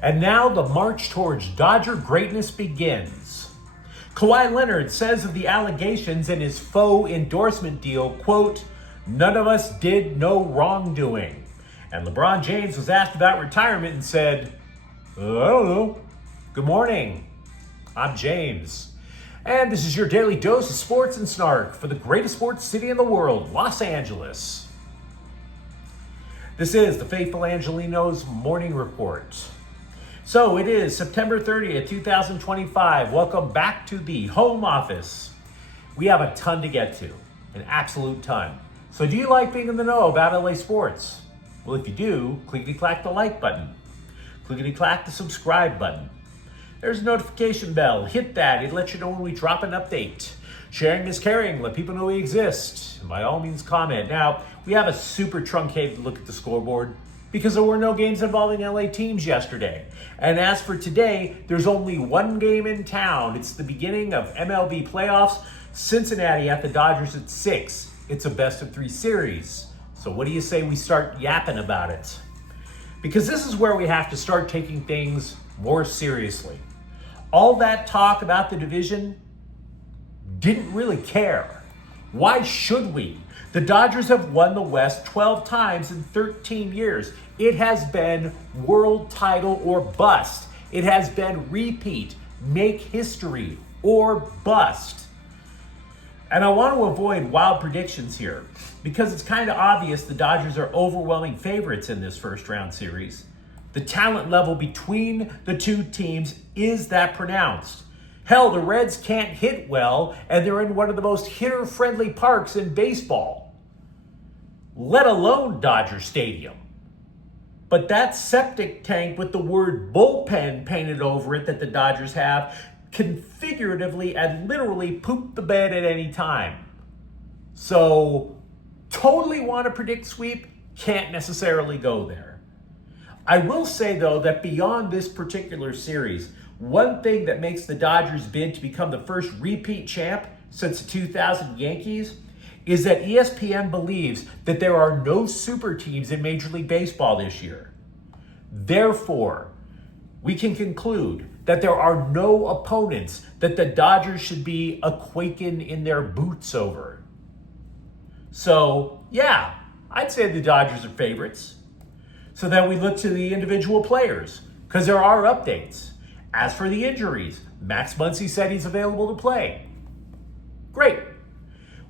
And now the march towards Dodger greatness begins. Kawhi Leonard says of the allegations in his faux endorsement deal, quote, "None of us did no wrongdoing." And LeBron James was asked about retirement and said, "I don't know. Good morning. I'm James." And this is your daily dose of sports and snark for the greatest sports city in the world, Los Angeles. This is the Faithful Angelenos Morning Report. So it is September 30th, 2025. Welcome back to the home office. We have a ton to get to, an absolute ton. So do you like being in the know about LA sports? Well, if you do, clickety-clack the like button. Clickety-clack the subscribe button. There's a notification bell. Hit that. It lets you know when we drop an update. Sharing is caring. Let people know we exist. And by all means, comment. Now, we have a super truncated look at the scoreboard because there were no games involving LA teams yesterday. And as for today, there's only one game in town. It's the beginning of MLB playoffs. Cincinnati at the Dodgers at 6. It's a best-of-3 series. So what do you say we start yapping about it? Because this is where we have to start taking things more seriously. All that talk about the division didn't really care. Why should we? The Dodgers have won the West 12 times in 13 years. It has been world title or bust. It has been repeat, make history, or bust. And I want to avoid wild predictions here because it's kind of obvious the Dodgers are overwhelming favorites in this first round series. The talent level between the two teams is that pronounced. Hell, the Reds can't hit well, and they're in one of the most hitter-friendly parks in baseball, let alone Dodger Stadium. But that septic tank with the word bullpen painted over it that the Dodgers have can figuratively and literally poop the bed at any time. So, totally want to predict sweep, can't necessarily go there. I will say, though, that beyond this particular series, one thing that makes the Dodgers bid to become the first repeat champ since the 2000 Yankees is that ESPN believes that there are no super teams in Major League Baseball this year. Therefore, we can conclude that there are no opponents that the Dodgers should be a quaking in their boots over. So, yeah, I'd say the Dodgers are favorites. So then we look to the individual players because there are updates. As for the injuries, Max Muncy said he's available to play. Great.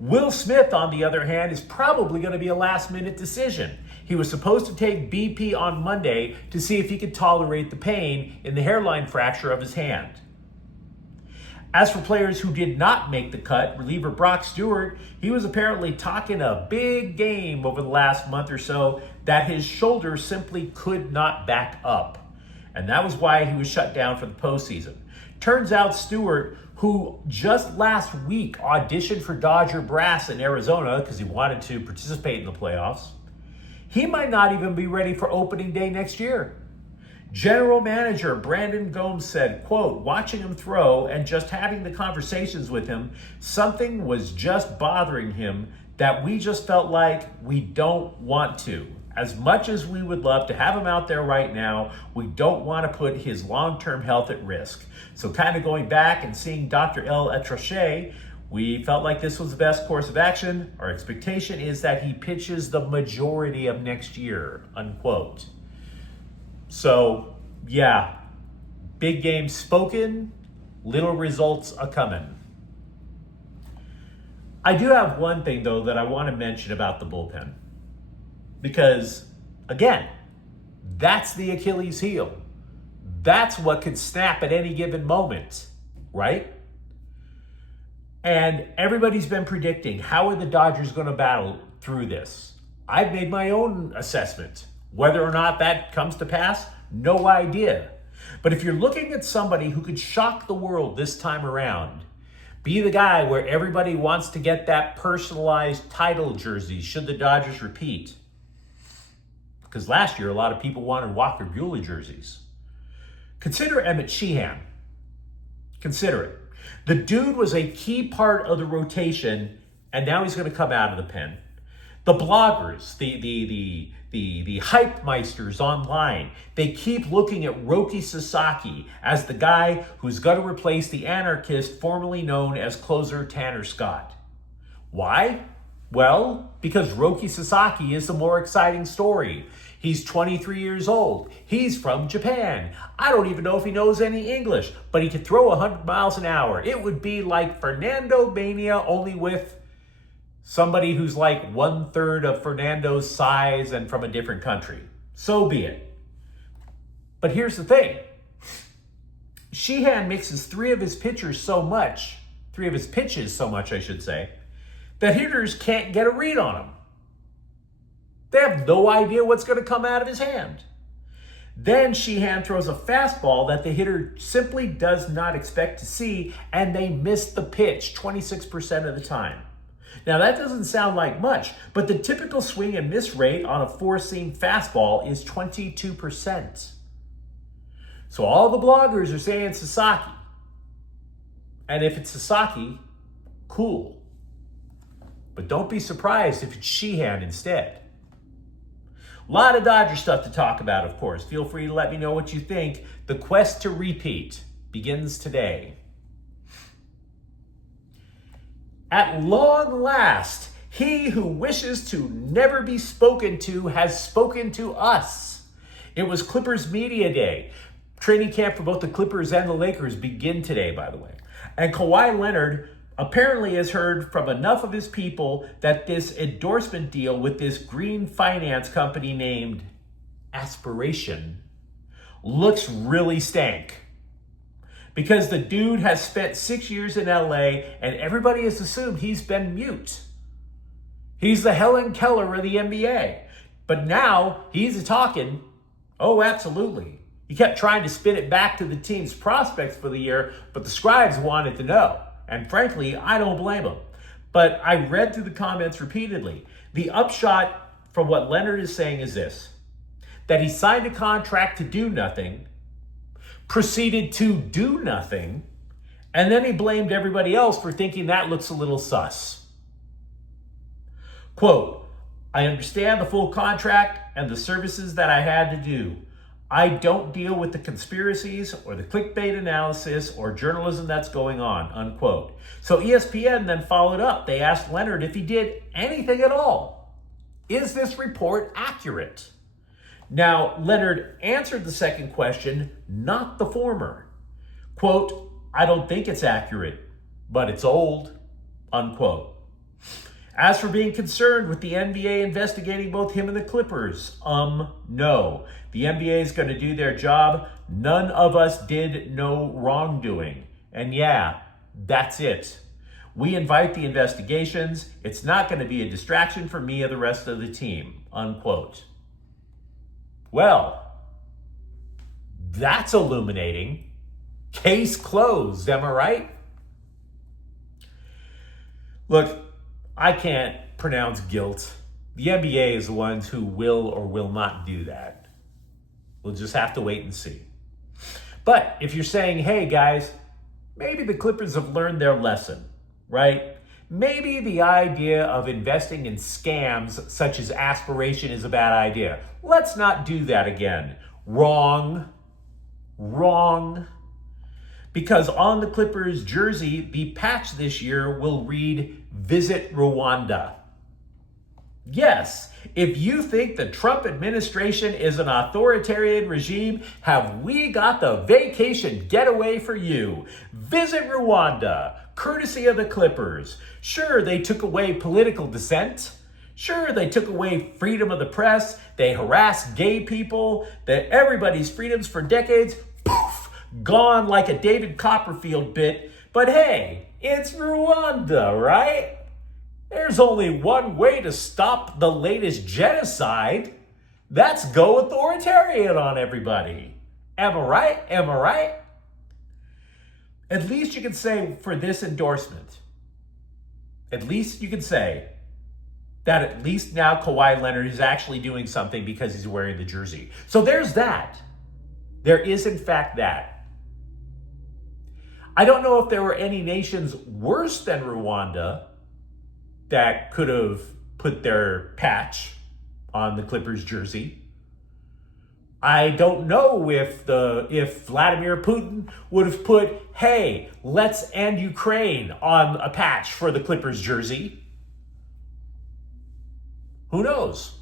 Will Smith, on the other hand, is probably going to be a last-minute decision. He was supposed to take BP on Monday to see if he could tolerate the pain in the hairline fracture of his hand. As for players who did not make the cut, reliever Brock Stewart, he was apparently talking a big game over the last month or so that his shoulder simply could not back up. And that was why he was shut down for the postseason. Turns out Stewart, who just last week auditioned for Dodger brass in Arizona because he wanted to participate in the playoffs, he might not even be ready for opening day next year. General manager Brandon Gomes said, quote, "Watching him throw and just having the conversations with him, something was just bothering him that we just felt like we don't want to. As much as we would love to have him out there right now, we don't want to put his long-term health at risk." So kind of going back and seeing Dr. El Etrache, we felt like this was the best course of action. Our expectation is that he pitches the majority of next year, unquote. So, yeah, big game spoken, little results a-coming. I do have one thing, though, that I want to mention about the bullpen. Because, again, that's the Achilles heel. That's what could snap at any given moment, right? And everybody's been predicting, how are the Dodgers going to battle through this? I've made my own assessment. Whether or not that comes to pass, no idea. But if you're looking at somebody who could shock the world this time around, be the guy where everybody wants to get that personalized title jersey should the Dodgers repeat. Because last year, a lot of people wanted Walker Buehler jerseys. Consider Emmett Sheehan. Consider it. The dude was a key part of the rotation, and now he's going to come out of the pen. The bloggers, the the hype meisters online, they keep looking at Roki Sasaki as the guy who's going to replace the anarchist formerly known as closer Tanner Scott. Why? Well, because Roki Sasaki is the more exciting story. He's 23 years old. He's from Japan. I don't even know if he knows any English, but he could throw 100 miles an hour. It would be like Fernando Mania, only with somebody who's like 1/3 of Fernando's size and from a different country. So be it. But here's the thing. Sheehan mixes three of his pitches so much, I should say, that hitters can't get a read on him. They have no idea what's going to come out of his hand. Then Sheehan throws a fastball that the hitter simply does not expect to see, and they miss the pitch 26% of the time. Now, that doesn't sound like much, but the typical swing and miss rate on a four-seam fastball is 22%. So all the bloggers are saying Sasaki. And if it's Sasaki, cool. But don't be surprised if it's Sheehan instead. A lot of Dodger stuff to talk about, of course. Feel free to let me know what you think. The quest to repeat begins today. At long last, he who wishes to never be spoken to has spoken to us. It was Clippers Media Day. Training camp for both the Clippers and the Lakers begin today, by the way. And Kawhi Leonard apparently has heard from enough of his people that this endorsement deal with this green finance company named Aspiration looks really stank. Because the dude has spent 6 years in LA and everybody has assumed he's been mute. He's the Helen Keller of the NBA. But now he's talking. Oh, absolutely. He kept trying to spin it back to the team's prospects for the year, but the scribes wanted to know. And frankly, I don't blame him. But I read through the comments repeatedly. The upshot from what Leonard is saying is this: that he signed a contract to do nothing, proceeded to do nothing, and then he blamed everybody else for thinking that looks a little sus. Quote, I understand the full contract and the services that I had to do. I don't deal with the conspiracies or the clickbait analysis or journalism that's going on, unquote. So ESPN then followed up. They asked Leonard if he did anything at all. Is this report accurate? Now, Leonard answered the second question, not the former. Quote, I don't think it's accurate, but it's old, unquote. As for being concerned with the NBA investigating both him and the Clippers, no. The NBA is going to do their job. None of us did no wrongdoing. And yeah, that's it. We invite the investigations. It's not going to be a distraction for me or the rest of the team, unquote. Well, that's illuminating. Case closed, am I right? Look, I can't pronounce guilt. The NBA is the ones who will or will not do that. We'll just have to wait and see. But if you're saying, hey guys, maybe the Clippers have learned their lesson, right? Maybe the idea of investing in scams such as Aspiration is a bad idea. Let's not do that again. Wrong. Because on the Clippers jersey, the patch this year will read, Visit Rwanda. Yes, if you think the Trump administration is an authoritarian regime, have we got the vacation getaway for you. Visit Rwanda, courtesy of the Clippers. Sure, they took away political dissent. Sure, they took away freedom of the press. They harassed gay people. That everybody's freedoms for decades, poof, gone like a David Copperfield bit. But hey, it's Rwanda, right? There's only one way to stop the latest genocide. That's go authoritarian on everybody. Am I right? At least you can say for this endorsement, at least you can say that at least now Kawhi Leonard is actually doing something because he's wearing the jersey. So there's that. There is in fact that. I don't know if there were any nations worse than Rwanda that could have put their patch on the Clippers jersey. I don't know if Vladimir Putin would have put, "Hey, let's end Ukraine" on a patch for the Clippers jersey. Who knows?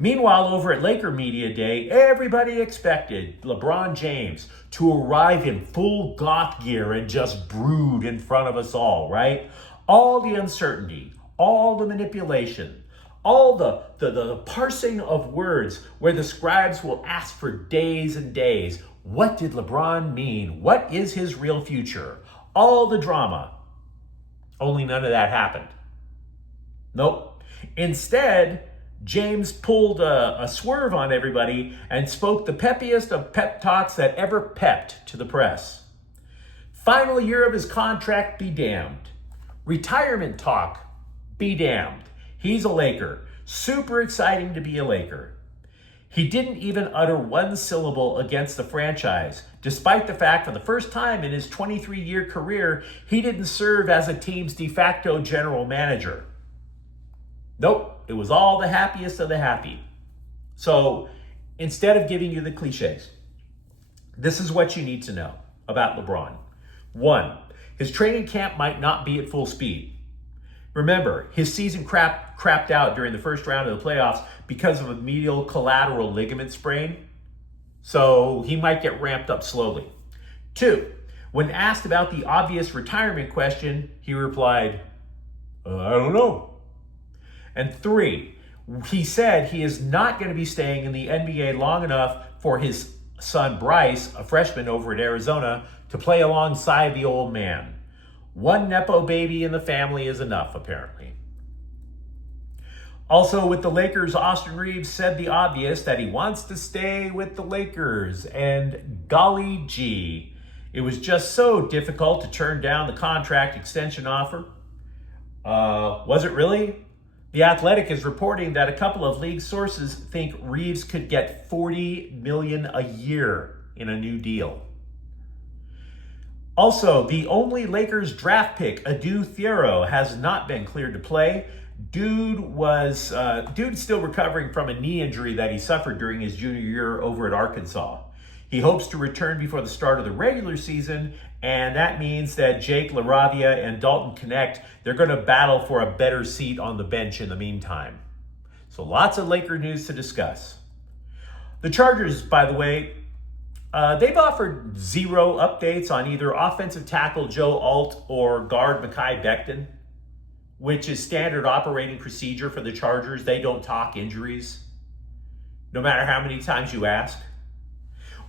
Meanwhile, over at Laker Media Day, everybody expected LeBron James to arrive in full goth gear and just brood in front of us all, right? All the uncertainty, all the manipulation, all the parsing of words where the scribes will ask for days and days. What did LeBron mean? What is his real future? All the drama. Only none of that happened. Nope. Instead, James pulled a swerve on everybody and spoke the peppiest of pep talks that ever pepped to the press. Final year of his contract, be damned. Retirement talk, be damned. He's a Laker. Super exciting to be a Laker. He didn't even utter one syllable against the franchise, despite the fact for the first time in his 23-year career, he didn't serve as a team's de facto general manager. Nope, it was all the happiest of the happy. So instead of giving you the cliches, this is what you need to know about LeBron. 1, his training camp might not be at full speed. Remember, his season crapped out during the first round of the playoffs because of a medial collateral ligament sprain. So he might get ramped up slowly. 2, when asked about the obvious retirement question, he replied, I don't know. And 3, he said he is not going to be staying in the NBA long enough for his son Bryce, a freshman over at Arizona, to play alongside the old man. One Nepo baby in the family is enough, apparently. Also with the Lakers, Austin Reeves said the obvious, that he wants to stay with the Lakers. And golly gee, it was just so difficult to turn down the contract extension offer. Was it really? The Athletic is reporting that a couple of league sources think Reeves could get $40 million a year in a new deal. Also, the only Lakers draft pick, Adu Thiero, has not been cleared to play. Dude's still recovering from a knee injury that he suffered during his junior year over at Arkansas. He hopes to return before the start of the regular season, and that means that Jake LaRavia and Dalton Connect, they're going to battle for a better seat on the bench in the meantime. So lots of Laker news to discuss. The Chargers, by the way, they've offered zero updates on either offensive tackle Joe Alt or guard Mekhi Becton, which is standard operating procedure for the Chargers. They don't talk injuries, no matter how many times you ask.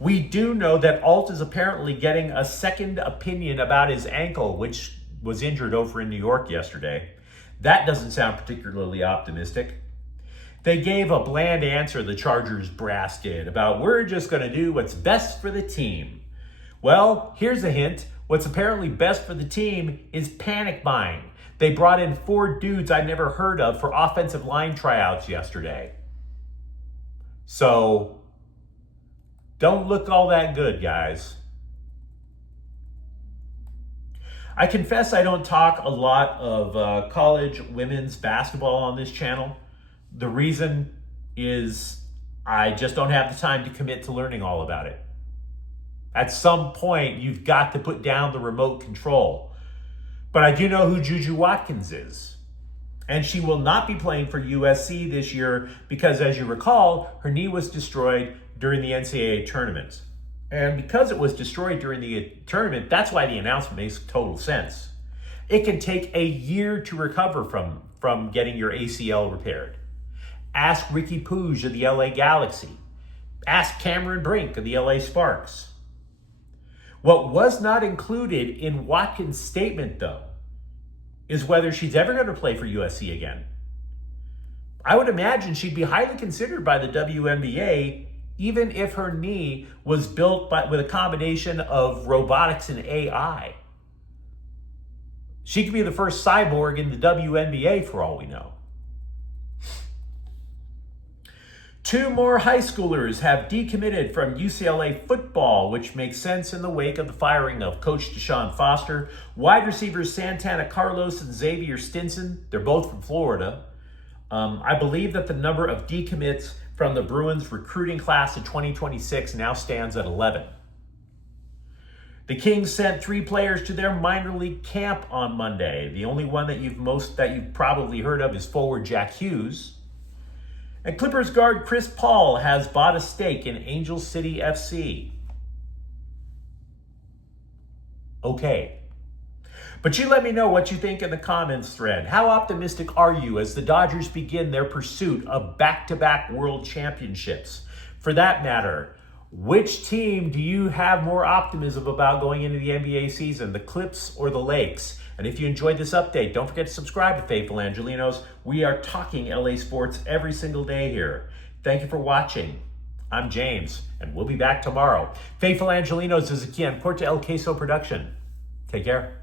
We do know that Alt is apparently getting a second opinion about his ankle, which was injured over in New York yesterday. That doesn't sound particularly optimistic. They gave a bland answer, the Chargers brass did, about we're just going to do what's best for the team. Well, here's a hint. What's apparently best for the team is panic buying. They brought in 4 dudes I'd never heard of for offensive line tryouts yesterday. So don't look all that good, guys. I confess I don't talk a lot of college women's basketball on this channel. The reason is I just don't have the time to commit to learning all about it. At some point, you've got to put down the remote control. But I do know who Juju Watkins is. And she will not be playing for USC this year because, as you recall, her knee was destroyed during the NCAA tournament. And because it was destroyed during the tournament, that's why the announcement makes total sense. It can take a year to recover from getting your ACL repaired. Ask Ricky Pouge of the LA Galaxy. Ask Cameron Brink of the LA Sparks. What was not included in Watkins' statement, though, is whether she's ever going to play for USC again. I would imagine she'd be highly considered by the WNBA, even if her knee was built with a combination of robotics and AI. She could be the first cyborg in the WNBA for all we know. 2 more high schoolers have decommitted from UCLA football, which makes sense in the wake of the firing of Coach Deshaun Foster. Wide receivers Santana Carlos and Xavier Stinson, they're both from Florida, I believe that the number of decommits from the Bruins recruiting class of 2026 now stands at 11. The Kings sent 3 players to their minor league camp on Monday. The only one that you've probably heard of is forward Jack Hughes. And Clippers guard Chris Paul has bought a stake in Angel City FC. Okay. But you let me know what you think in the comments thread. How optimistic are you as the Dodgers begin their pursuit of back-to-back world championships? For that matter, which team do you have more optimism about going into the NBA season, the Clips or the Lakes? And if you enjoyed this update, don't forget to subscribe to Faithful Angelenos. We are talking LA sports every single day here. Thank you for watching. I'm James, and we'll be back tomorrow. Faithful Angelenos is again Corte El Queso production. Take care.